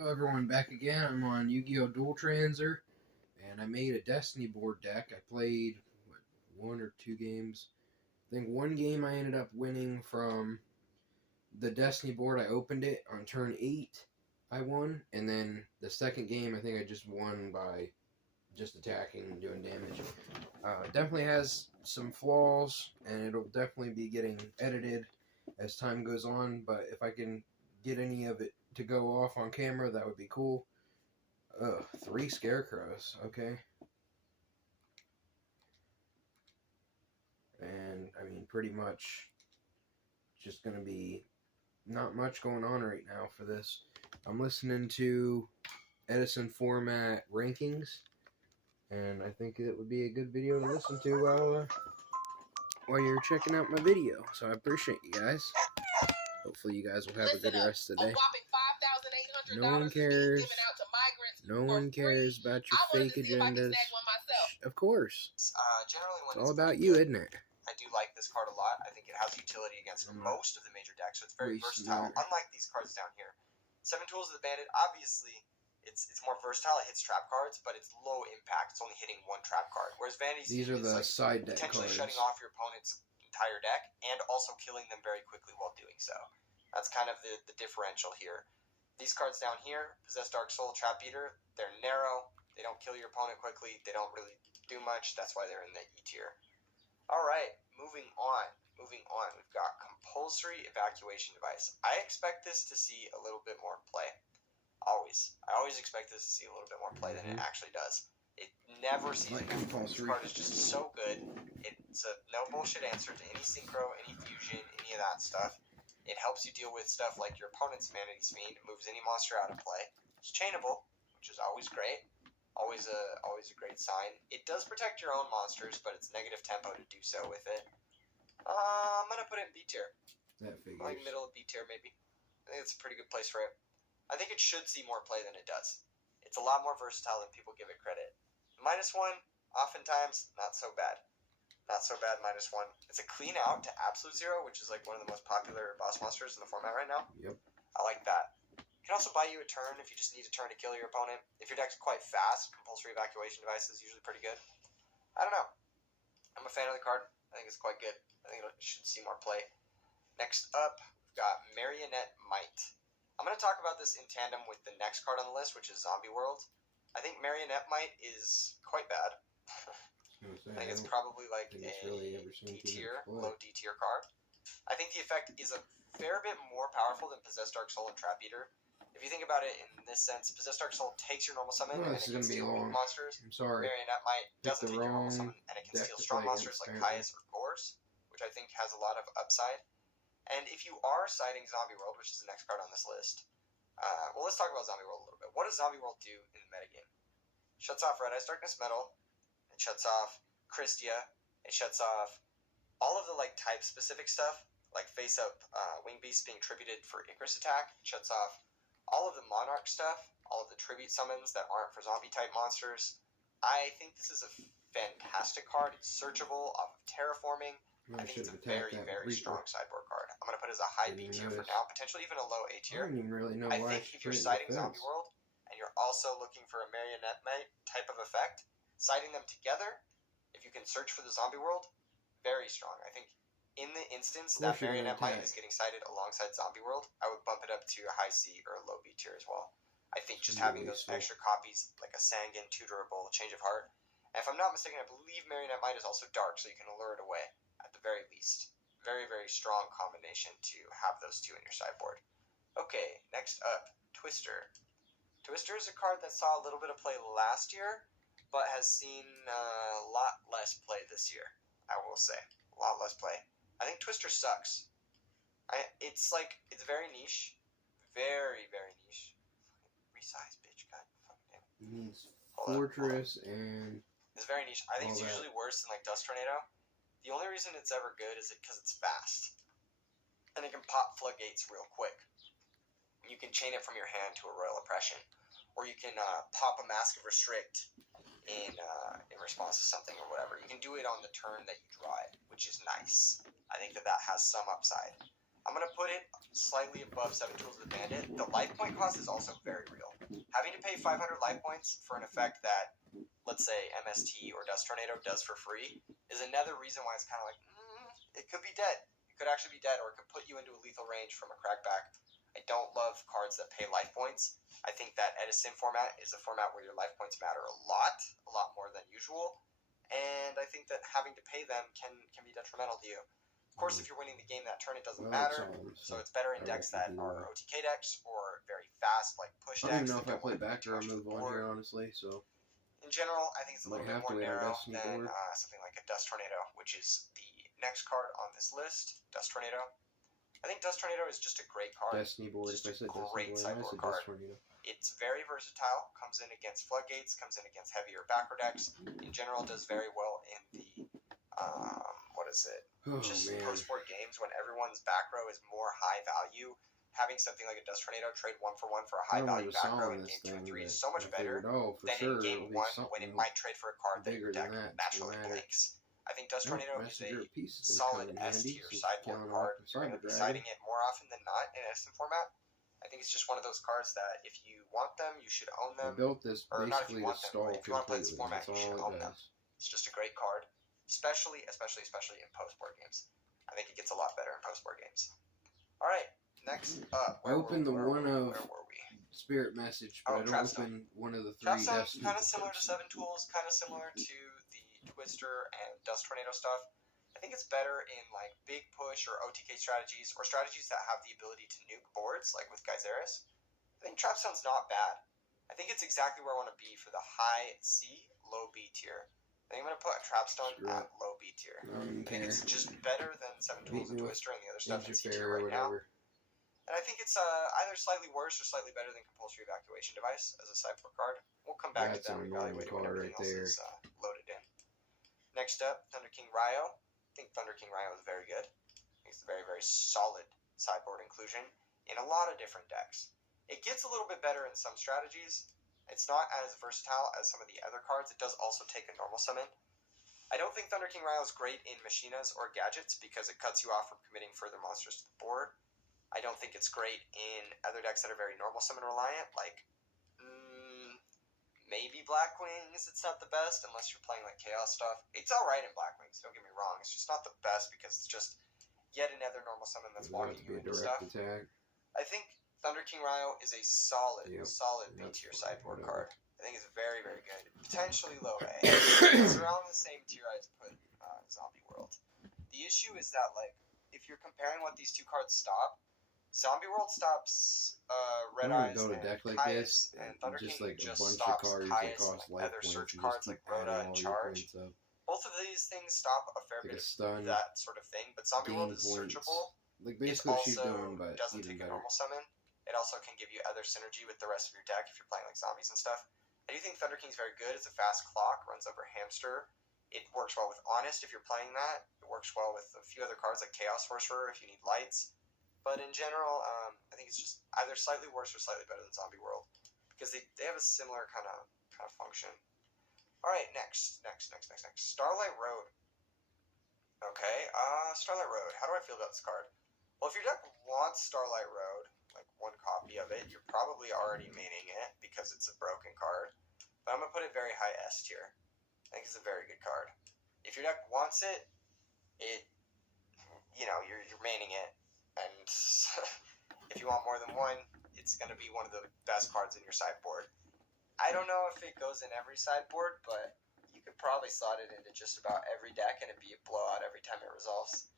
Hello everyone, back again. I'm on Yugioh Dual Transer, and I made a Destiny board deck. I played, one or two games? I think one game I ended up winning from the Destiny board. I opened it on turn 8, I won, and then the second game I think I just won by just attacking and doing damage. Definitely has some flaws, and it'll definitely be getting edited as time goes on, but if I can get any of it to go off on camera, that would be cool. 3 scarecrows, okay. And, I mean, pretty much just gonna be not much going on right now for this. I'm listening to Edison format rankings, and I think it would be a good video to listen to while you're checking out my video. So I appreciate you guys. Hopefully you guys will have a good rest of the day. No one cares. No one cares about your fake agendas. Of course. Generally when it's all about you, isn't it? I do like this card a lot. I think it has utility against most of the major decks, so it's very versatile. Unlike these cards down here. 7 Tools of the Bandit, obviously, it's more versatile. It hits trap cards, but it's low impact. It's only hitting 1 trap card. Whereas Vanity's These are the side deck potentially cards. shutting off your opponent's entire deck and also killing them very quickly while doing so. That's kind of the differential here. These cards down here, Possessed Dark Soul, Trap Beater, they're narrow. They don't kill your opponent quickly. They don't really do much. That's why they're in the E tier. Alright, moving on. We've got Compulsory Evacuation Device. I expect this to see a little bit more play. Always. I always expect this to see a little bit more play than it actually does. It never sees it. This card is just so good. It's a no bullshit answer to any synchro, any fusion, any of that stuff. It helps you deal with stuff like your opponent's Vanity's Fiend. It moves any monster out of play. It's chainable, which is always great. Always a great sign. It does protect your own monsters, but it's negative tempo to do so with it. I'm gonna put it in B tier. That figures. Like middle of B tier, maybe. I think it's a pretty good place for it. I think it should see more play than it does. It's a lot more versatile than people give it credit. -1, oftentimes, not so bad. Not so bad, -1. It's a clean out to Absolute Zero, which is like one of the most popular boss monsters in the format right now. Yep. I like that. It can also buy you a turn if you just need a turn to kill your opponent. If your deck's quite fast, Compulsory Evacuation Device is usually pretty good. I don't know. I'm a fan of the card. I think it's quite good. I think it should see more play. Next up, we've got Marionette Might. I'm going to talk about this in tandem with the next card on the list, which is Zombie World. I think Marionette Might is quite bad. I think it's probably like a D tier, low D tier card. I think the effect is a fair bit more powerful than Possessed Dark Soul and Trap Beater. If you think about it in this sense, Possessed Dark Soul takes your normal summon and it can steal weak monsters. I'm sorry. Marionette Might doesn't take your normal summon and it can steal strong monsters like Caius or Gors, which I think has a lot of upside. And if you are citing Zombie World, which is the next card on this list, well, let's talk about Zombie World a little bit. What does Zombie World do in the metagame? It shuts off Red Ice Darkness Metal. It shuts off Christia. It shuts off all of the like type specific stuff, like face up Wing Beast being tributed for Icarus attack. It shuts off all of the Monarch stuff, all of the tribute summons that aren't for zombie type monsters. I think this is a fantastic card. It's searchable off of terraforming. I think it's a very, very strong sideboard card. I'm going to put it as a high B tier for now, potentially even a low A tier. I don't even really know I why think if you're citing Zombie World and you're also looking for a Marionette Might type of effect, citing them together, if you can search for the Zombie World, very strong. I think in the instance that Marionette Might is getting cited alongside Zombie World, I would bump it up to a high C or a low B tier as well. I think just having those extra copies, like a Sangan, tutorable, Change of Heart. And if I'm not mistaken, I believe Marionette Might is also dark, so you can lure it away at the very least. Very, very strong combination to have those two in your sideboard. Okay, next up, Twister. Twister is a card that saw a little bit of play last year, but has seen a lot less play this year, I will say. A lot less play. I think Twister sucks. It's very niche. Very, very niche. Resize, bitch. God fucking damn it. It means Fortress and... It's very niche. I think it's usually worse than like Dust Tornado. The only reason it's ever good is because it's fast. And it can pop floodgates real quick. You can chain it from your hand to a Royal Oppression. Or you can pop a Mask of Restrict in response to something or whatever. You can do it on the turn that you draw it, which is nice. I think that has some upside. I'm going to put it slightly above 7 Tools of the Bandit. The life point cost is also very real. pay 500 life points for an effect that, let's say, MST or Dust Tornado does for free is another reason why it's kind of like, it could be dead. It could actually be dead, or it could put you into a lethal range from a crackback. I don't love cards that pay life points. I think that Edison format is a format where your life points matter a lot more than usual. And I think that having to pay them can be detrimental to you. Of course, if you're winning the game that turn, it doesn't matter. So it's better in decks that are OTK decks or very fast, like push I don't decks. even know if I play back or move on here, honestly. So in general, I think it's a little bit more narrow than board. something like a Dust Tornado, which is the next card on this list. Dust Tornado. I think Dust Tornado is just a great card. Destiny board. Just a great sideboard card. It's very versatile. Comes in against floodgates. Comes in against heavier backer decks. In general, does very well in the post-board games when everyone's back row is more high value. Having something like a Dust Tornado trade 1-for-1 for a high value back row in game 2 and 3 is so much better than in game 1 when it might trade for a card that your deck naturally blanks. I think Dust Tornado is a solid S tier sideboard card. You're going to be siding it more often than not in Edison format. I think it's just one of those cards that if you want them, you should own them. I built this basically to stall if you want to play this format, you should own them. It's just a great card, especially in post-board games. I think it gets a lot better in post-board games. All right, next up. I opened the one of Spirit Message, but I don't open one of the 3 Destiny. Kind of similar to 7 Tools, kind of similar to the Twister and Dust Tornado stuff. I think it's better in like big push or OTK strategies or strategies that have the ability to nuke boards, like with Geyseris. I think Trapstone's not bad. I think it's exactly where I want to be for the high C, low B tier. I think I'm going to put a Trapstone at low B tier. I think it's just better than 7 Tools and Twister and the other stuff in C tier right now. And I think it's either slightly worse or slightly better than Compulsory Evacuation Device as a sideboard card. We'll come back to that and evaluate when everything else is loaded in. Next up, Thunder King Ryo. I think Thunder King Ryo is very good. I think it's a very, very solid sideboard inclusion in a lot of different decks. It gets a little bit better in some strategies. It's not as versatile as some of the other cards. It does also take a normal summon. I don't think Thunder King Ryo is great in Machinas or Gadgets because it cuts you off from committing further monsters to the board. I don't think it's great in other decks that are very normal summon reliant, like maybe Black Wings. It's not the best unless you're playing like Chaos stuff. It's alright in Black Wings, don't get me wrong. It's just not the best because it's just yet another normal summon that's walking you into stuff. I think Thunder King Ryo is a solid B tier sideboard card. I think it's very, very good. Potentially low A. It's around the same tier I'd put Zombie World. The issue is that, like, if you're comparing what these two cards stop, Zombie World stops Red Eyes and Caius, and Thunder King just stops Caius and like other search cards like Rhoda and Charge. Both of these things stop a fair bit of that sort of thing, but Zombie World is searchable. Like basically it also doesn't take a normal summon. It also can give you other synergy with the rest of your deck if you're playing like zombies and stuff. I do think Thunder King's very good. It's a fast clock, runs over Hamster. It works well with Honest if you're playing that. It works well with a few other cards like Chaos Sorcerer if you need lights. But in general, I think it's just either slightly worse or slightly better than Zombie World because they have a similar kind of function. All right, next. Starlight Road. Okay, Starlight Road. How do I feel about this card? Well, if your deck wants Starlight Road, like one copy of it, you're probably already maining it because it's a broken card. But I'm gonna put it very high S tier. I think it's a very good card. If your deck wants it, you're maining it. And if you want more than one, it's going to be one of the best cards in your sideboard. I don't know if it goes in every sideboard, but you could probably slot it into just about every deck and it'd be a blowout every time it resolves.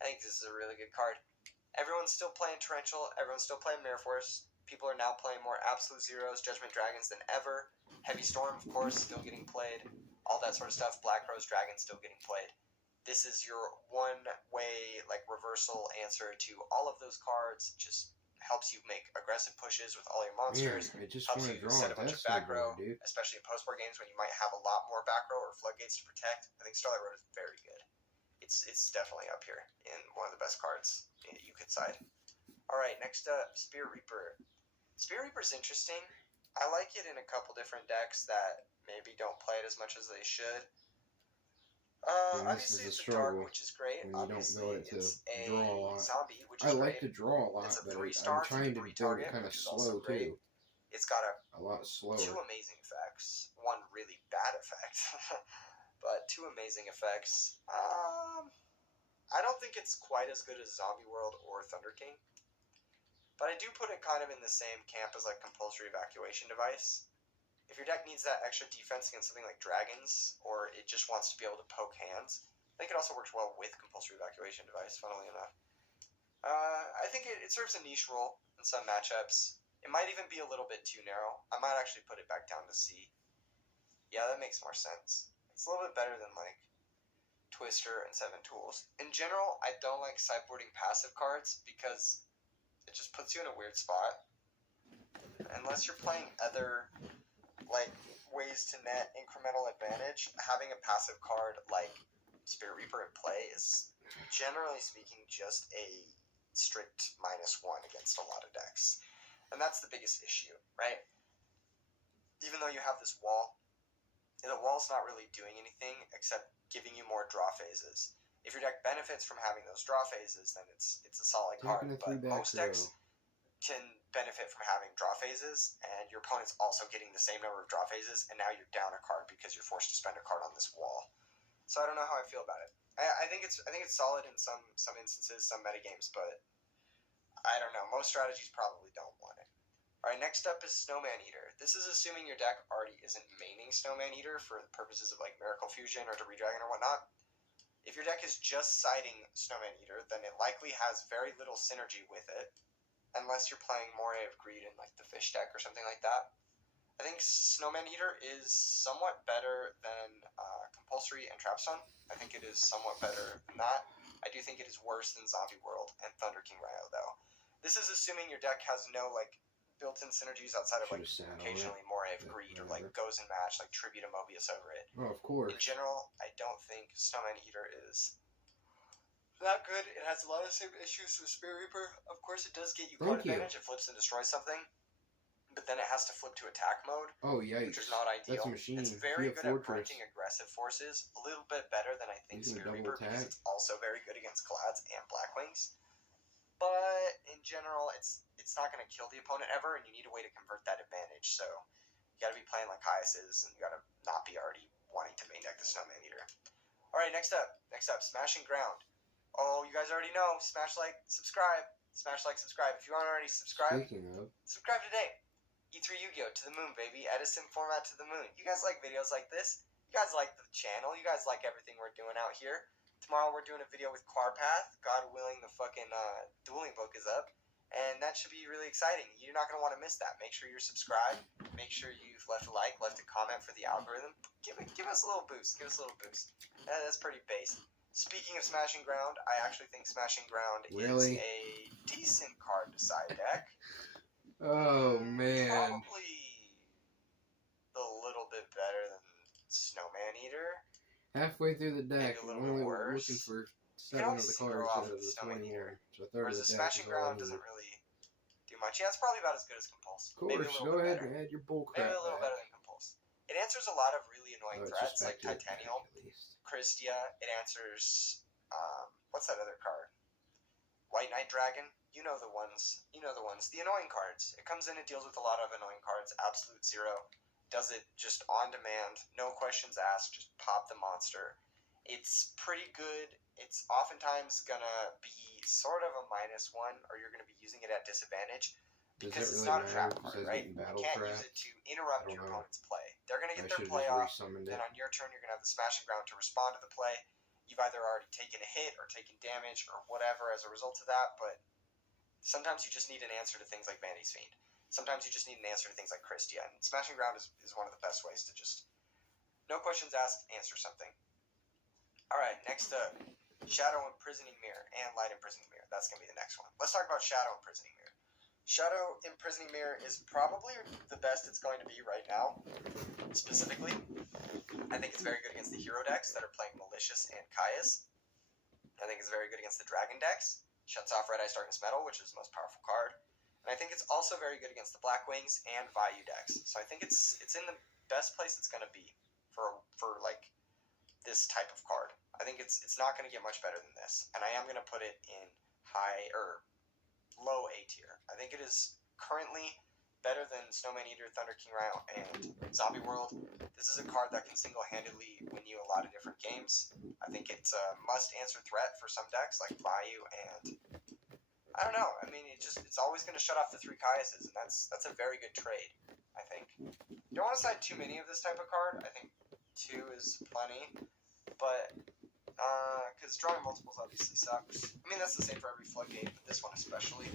I think this is a really good card. Everyone's still playing Torrential. Everyone's still playing Mirror Force. People are now playing more Absolute Zeros, Judgment Dragons than ever. Heavy Storm, of course, still getting played. All that sort of stuff. Black Rose Dragon still getting played. This is your one-way, like, reversal answer to all of those cards. Just helps you make aggressive pushes with all your monsters. Yeah, helps you set a bunch of back row, especially in post-board games when you might have a lot more back row or floodgates to protect. I think Starlight Road is very good. It's definitely up here in one of the best cards you could side. All right, next up, Spirit Reaper. Spirit Reaper's interesting. I like it in a couple different decks that maybe don't play it as much as they should. Obviously it's a dark, which is great. Obviously it's a zombie, which is great. I like to draw a lot, it's a but 3-star I'm trying to build it kind of slow too. It's got a lot slower. 2 amazing effects. 1 really bad effect. But 2 amazing effects. I don't think it's quite as good as Zombie World or Thunder King. But I do put it kind of in the same camp as like Compulsory Evacuation Device. If your deck needs that extra defense against something like dragons, or it just wants to be able to poke hands, I think it also works well with Compulsory Evacuation Device, funnily enough. I think it serves a niche role in some matchups. It might even be a little bit too narrow. I might actually put it back down to C. Yeah, that makes more sense. It's a little bit better than like Twister and 7 Tools. In general, I don't like sideboarding passive cards because it just puts you in a weird spot. Unless you're playing other like ways to net incremental advantage, having a passive card like Spirit Reaper in play is, generally speaking, just a strict -1 against a lot of decks. And that's the biggest issue, right? Even though you have this wall, the wall's not really doing anything except giving you more draw phases. If your deck benefits from having those draw phases, then it's a solid card. But most decks can benefit from having draw phases, and your opponent's also getting the same number of draw phases, and now you're down a card because you're forced to spend a card on this wall. So I don't know how I feel about it. I think it's solid in some instances, some metagames, but I don't know. Most strategies probably don't want it. Alright, next up is Snowman Eater. This is assuming your deck already isn't maining Snowman Eater for the purposes of like Miracle Fusion or to Redragon or whatnot. If your deck is just siding Snowman Eater, then it likely has very little synergy with it, unless you're playing Moray of Greed in like the Fish deck or something like that. I think Snowman Eater is somewhat better than Compulsory and Trapstone. I think it is somewhat better than that. I do think it is worse than Zombie World and Thunder King Ryo, though. This is assuming your deck has no like built-in synergies outside of like occasionally Moray of Greed or like Goes and Match, like Tribute to Mobius over it. Oh, of course. In general, I don't think Snowman Eater is that good. It has a lot of the same issues with Spirit Reaper. Of course, it does get you card advantage. It flips and destroys something, but then it has to flip to attack mode. Oh, yikes. Which is not ideal. That's a machine. It's very good at breaking aggressive forces. A little bit better than I think Spirit Reaper, because it's also very good against Clads and Blackwings. But in general, it's not going to kill the opponent ever, and you need a way to convert that advantage. So you got to be playing like Caius's, and you got to not be already wanting to main deck the Snowman Eater. All right, next up, Smashing Ground. Oh, you guys already know. Smash like, subscribe. Smash like, subscribe. If you aren't already subscribed, subscribe today. E3 Yu-Gi-Oh! To the moon, baby. Edison format to the moon. You guys like videos like this? You guys like the channel? You guys like everything we're doing out here? Tomorrow we're doing a video with Quarpath. God willing, the fucking dueling book is up. And that should be really exciting. You're not going to want to miss that. Make sure you're subscribed. Make sure you've left a like, left a comment for the algorithm. Give us a little boost. Give us a little boost. That's pretty basic. Speaking of Smashing Ground, I actually think Smashing Ground is a decent card to side deck. Oh, man. Probably a little bit better than Snowman Eater. Halfway through the deck, maybe a little bit worse. Looking for 7 of the cards out of the 21. So a third of the deck. Smashing Ground doesn't really do much. Yeah, it's probably about as good as Compulse. Of course, go ahead and add your bullcrap. Maybe a little better than Compulse. It answers a lot of really annoying threats like Titanium, Christia. It answers what's that other card? White Knight Dragon. You know the ones. The annoying cards. It comes in. It deals with a lot of annoying cards. Absolute Zero does it just on demand, no questions asked. Just pop the monster. It's pretty good. It's oftentimes gonna be sort of a -1, or you're gonna be using it at disadvantage. Because it's not a trap card, right? You can't use it to interrupt your opponent's play. They're going to get their play off, then on your turn you're going to have the Smashing Ground to respond to the play. You've either already taken a hit or taken damage or whatever as a result of that, but sometimes you just need an answer to things like Vandy's Fiend. Sometimes you just need an answer to things like Christia, and Smashing Ground is one of the best ways to just, no questions asked, answer something. Alright, next up, Shadow Imprisoning Mirror and Light Imprisoning Mirror. That's going to be the next one. Let's talk about Shadow Imprisoning Mirror. Shadow Imprisoning Mirror is probably the best it's going to be right now. Specifically, I think it's very good against the hero decks that are playing Malicious and Caius. I think it's very good against the Dragon decks. Shuts off Red Eye Darkness Metal, which is the most powerful card. And I think it's also very good against the Blackwings and Vayu decks. So I think it's in the best place it's going to be for like this type of card. I think it's not going to get much better than this. And I am going to put it in low A tier. I think it is currently better than Snowman Eater, Thunder King Rhino, and Zombie World. This is a card that can single-handedly win you a lot of different games. I think it's a must-answer threat for some decks like Vayu, and I don't know. I mean, it's always going to shut off the 3 Caiuses, and that's a very good trade, I think. You don't want to side too many of this type of card. I think 2 is plenty, but because drawing multiples obviously sucks. I mean, that's the same for every floodgate, but this one especially,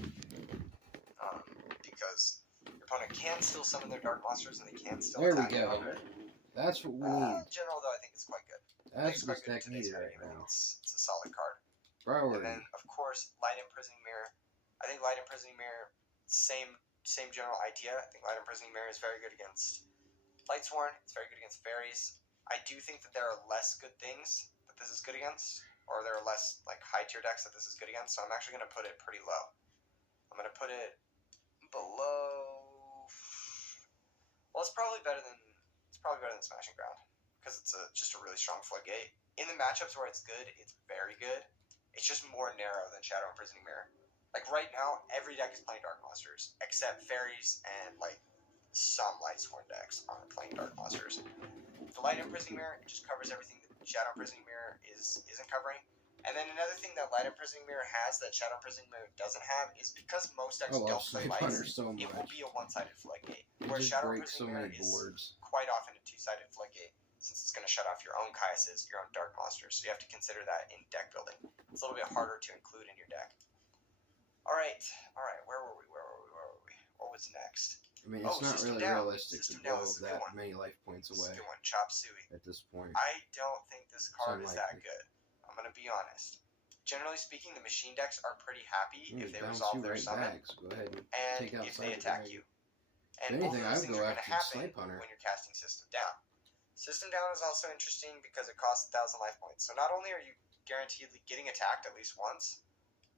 because your opponent can still summon their dark monsters and they can still attack you. That's what we need. In general, though, I think it's quite good. That's what this deck needed right now. It's a solid card. Priority. And then, of course, Light Imprisoning Mirror. I think Light Imprisoning Mirror, same general idea. I think Light Imprisoning Mirror is very good against Lightsworn. It's very good against fairies. I do think that there are less good things that this is good against, or there are less like high tier decks that this is good against. So I'm actually going to put it pretty low. I'm going to put it below. Well, it's probably better than Smashing Ground because it's just a really strong floodgate. In the matchups where it's good, it's very good. It's just more narrow than Shadow Imprisoning Mirror. Like right now, every deck is playing Dark Monsters except fairies and like some Lightsworn decks aren't playing Dark Monsters. The Light Imprisoning Mirror just covers everything that Shadow Imprisoning Mirror isn't covering. And then another thing that Light Imprisoning Mirror has that Shadow Imprisoning Mirror doesn't have is because most decks don't play lights, it will be a one-sided floodgate. Whereas Shadow Imprisoning Mirror is quite often a two-sided floodgate, since it's going to shut off your own Caiuses, your own dark monsters. So you have to consider that in deck building. It's a little bit harder to include in your deck. Alright, where were we? What was next? I mean, it's not really realistic to blow that many life points away Chop Suey. at this point. I don't think this card is that good. I'm going to be honest. Generally speaking, the machine decks are pretty happy if they resolve their summon, Go ahead and if they attack you. And both of those things are going to happen when you're casting System Down. System Down is also interesting because it costs 1,000 life points. So not only are you guaranteedly getting attacked at least once,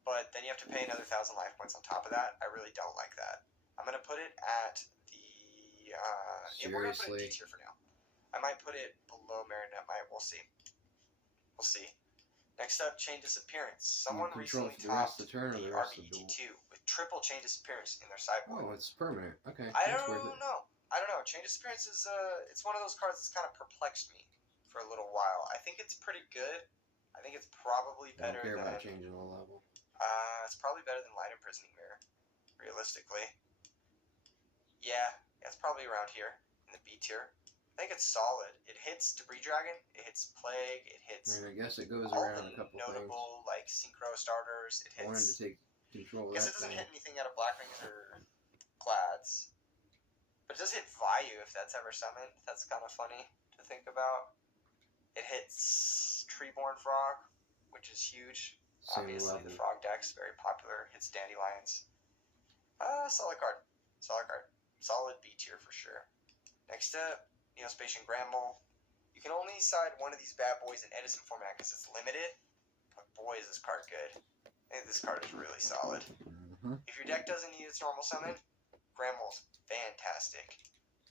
but then you have to pay another 1,000 life points on top of that. I really don't like that. I'm going to put it at the... we're going to put it D tier for now. I might put it below Marinette. We'll see. We'll see. Next up, Chain Disappearance. Someone recently topped the RBET2 with triple Chain Disappearance in their sideboard. Oh, it's permanent. Okay. I don't know. Chain Disappearance is it's one of those cards that's kind of perplexed me for a little while. I think it's pretty good. I think it's probably better than... I don't care about changing the level. It's probably better than Light Imprisoning Mirror, realistically. Yeah, it's probably around here in the B tier. I think it's solid. It hits Debris Dragon, it hits Plague, it hits... I guess it goes all around the a couple notable, like, Synchro starters. It hits... I wanted to take control of that. I guess it doesn't hit anything out of Blackwings or Glads. But it does hit Vayu if that's ever summoned. That's kind of funny to think about. It hits Treeborn Frog, which is huge. Obviously, the Frog deck's very popular. Hits Dandelions. Solid card. Solid B tier for sure. Next up, Neospatian Gramble. You can only side one of these bad boys in Edison format because it's limited. But boy, is this card good. I think this card is really solid. If your deck doesn't need its normal summon, Gramble's fantastic.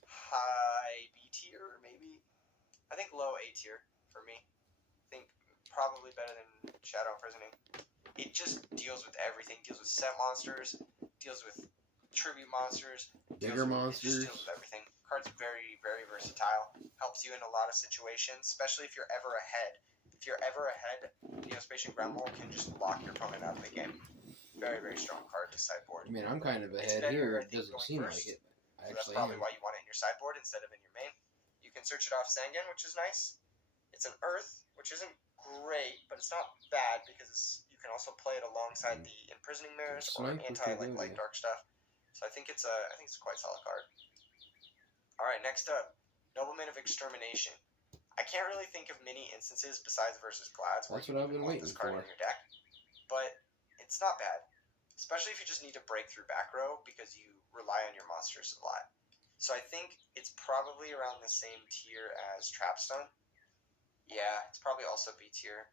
High B tier, maybe? I think low A tier for me. I think probably better than Shadow Imprisoning. It just deals with everything. Deals with set monsters. Deals with tribute monsters. Bigger monsters. It just deals with everything. Card's very, very versatile. Helps you in a lot of situations, especially if you're ever ahead. If you're ever ahead, Neospatian Gramble can just lock your opponent out of the game. Very, very strong card to sideboard. I mean, I'm kind of ahead here. It doesn't seem like it. So that's probably why you want it in your sideboard instead of in your main. You can search it off Sangan, which is nice. It's an Earth, which isn't great, but it's not bad because you can also play it alongside the Imprisoning Mirrors or light dark stuff. So I think it's a quite solid card. All right, next up, Nobleman of Extermination. I can't really think of many instances besides versus Glads where you would want this card in your deck, but it's not bad, especially if you just need to break through back row because you rely on your monsters a lot. So I think it's probably around the same tier as Trapstone. Yeah, it's probably also B tier.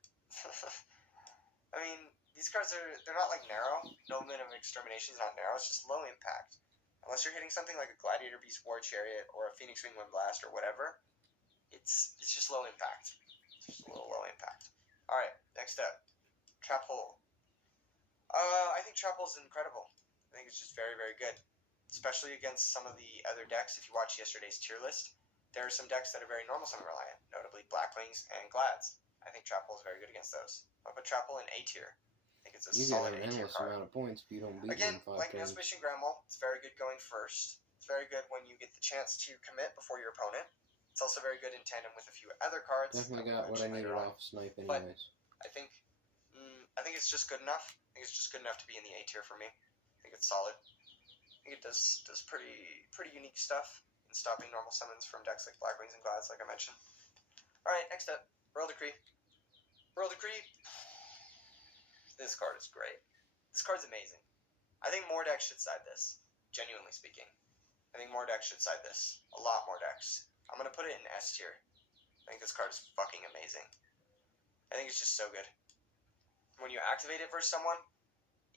I mean, these cards they're not like narrow. Nobleman of Extermination is not narrow. It's just low impact. Unless you're hitting something like a Gladiator Beast War Chariot or a Phoenix Wing Wind Blast or whatever, it's just low impact. It's just a little low impact. All right, next up, Trap Hole. I think Trap Hole is incredible. I think it's just very, very good. especially against some of the other decks. If you watch yesterday's tier list, there are some decks that are very normal summon reliant, notably Blackwings and Glads. I think Trapple is very good against those. I'll put Trapple in A tier. I think it's a solid A tier card. Amount of points if you don't beat Again, them in 5 like turns. Neosubmission Grandwall, it's very good going first. It's very good when you get the chance to commit before your opponent. It's also very good in tandem with a few other cards. Definitely got what I needed off Snipe anyways. But I think it's just good enough. I think it's just good enough to be in the A tier for me. I think it's solid. I think it does pretty unique stuff in stopping normal summons from decks like Blackwings and Glads, like I mentioned. Alright, next up, Royal Decree. Royal Decree, this card is great. This card's amazing. I think more decks should side this, genuinely speaking. I think more decks should side this. A lot more decks. I'm going to put it in S tier. I think this card is fucking amazing. I think it's just so good. When you activate it versus someone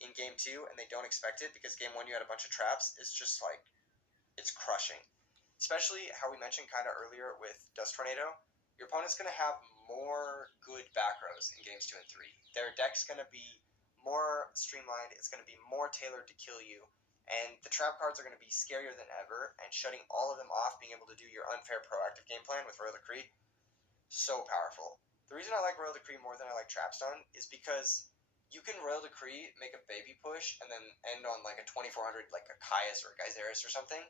in game 2 and they don't expect it because game 1 you had a bunch of traps, it's just like, it's crushing. Especially how we mentioned kind of earlier with Dust Tornado, your opponent's going to have more good back rows in games 2 and 3. Their deck's going to be more streamlined, it's going to be more tailored to kill you, and the trap cards are going to be scarier than ever, and shutting all of them off, being able to do your unfair proactive game plan with Royal Decree, so powerful. The reason I like Royal Decree more than I like Trapstone is because you can Royal Decree, make a baby push, and then end on like a 2400, like a Caius or a Geyseris or something.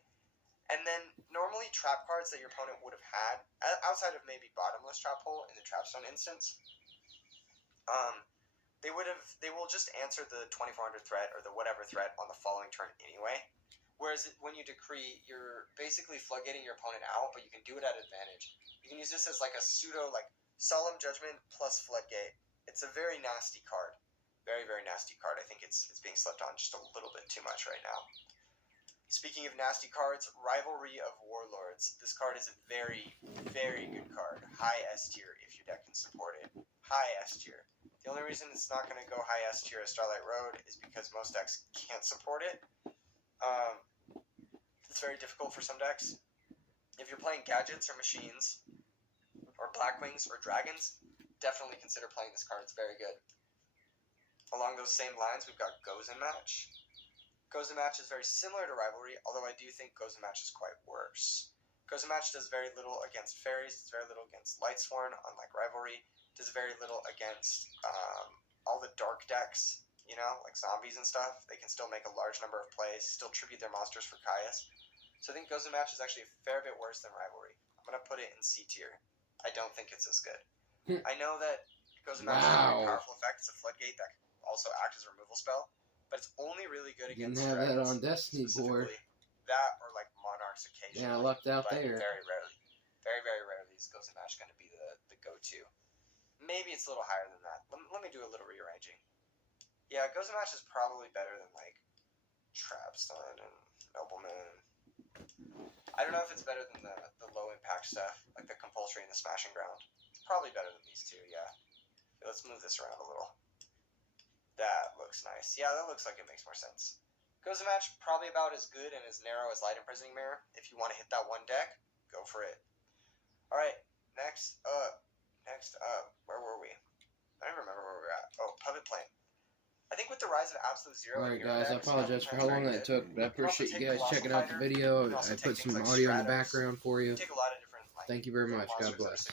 And then normally trap cards that your opponent would have had, outside of maybe Bottomless Trap Hole in the Trapstone instance, they will just answer the 2400 threat or the whatever threat on the following turn anyway. Whereas when you Decree, you're basically floodgating your opponent out, but you can do it at advantage. You can use this as like a pseudo, like, Solemn Judgment plus Floodgate. It's a very nasty card. Very, very nasty card. I think it's being slept on just a little bit too much right now. Speaking of nasty cards, Rivalry of Warlords. This card is a very, very good card. High S tier if your deck can support it. High S tier. The only reason it's not going to go high S tier as Starlight Road is because most decks can't support it. It's very difficult for some decks. If you're playing Gadgets or Machines, or Blackwings or Dragons, definitely consider playing this card. It's very good. Along those same lines, we've got Gozen Match. Gozen Match is very similar to Rivalry, although I do think Gozen Match is quite worse. Gozen Match does very little against Fairies, it's very little against Lightsworn, unlike Rivalry. It does very little against all the dark decks, you know, like zombies and stuff. They can still make a large number of plays, still tribute their monsters for Caius. So I think Gozen Match is actually a fair bit worse than Rivalry. I'm going to put it in C tier. I don't think it's as good. I know that Gozen Match has a very powerful effect. It's a floodgate that can also act as a removal spell, but it's only really good against Dragons. Didn't have that on Destiny board. That or like Monarchs occasionally. Yeah, I lucked out there. Very rarely. Very, very rarely is Gozen Match going to be the go-to. Maybe it's a little higher than that. Let me do a little rearranging. Yeah, Gozen Match is probably better than like Trapstone and Nobleman. I don't know if it's better than the low impact stuff, like the compulsory and the smashing ground. It's probably better than these two, yeah. Okay, let's move this around a little. That looks nice. Yeah, that looks like it makes more sense. Gozen Match, probably about as good and as narrow as Light Imprisoning Mirror. If you want to hit that one deck, go for it. Alright, next up, where were we? I don't remember where we were at. Oh, Puppet Plane. I think with the rise of Absolute Zero... Alright guys, I apologize for how long that took, but I appreciate you guys checking out the video. I put some audio in the background for you. Thank you very much. God bless.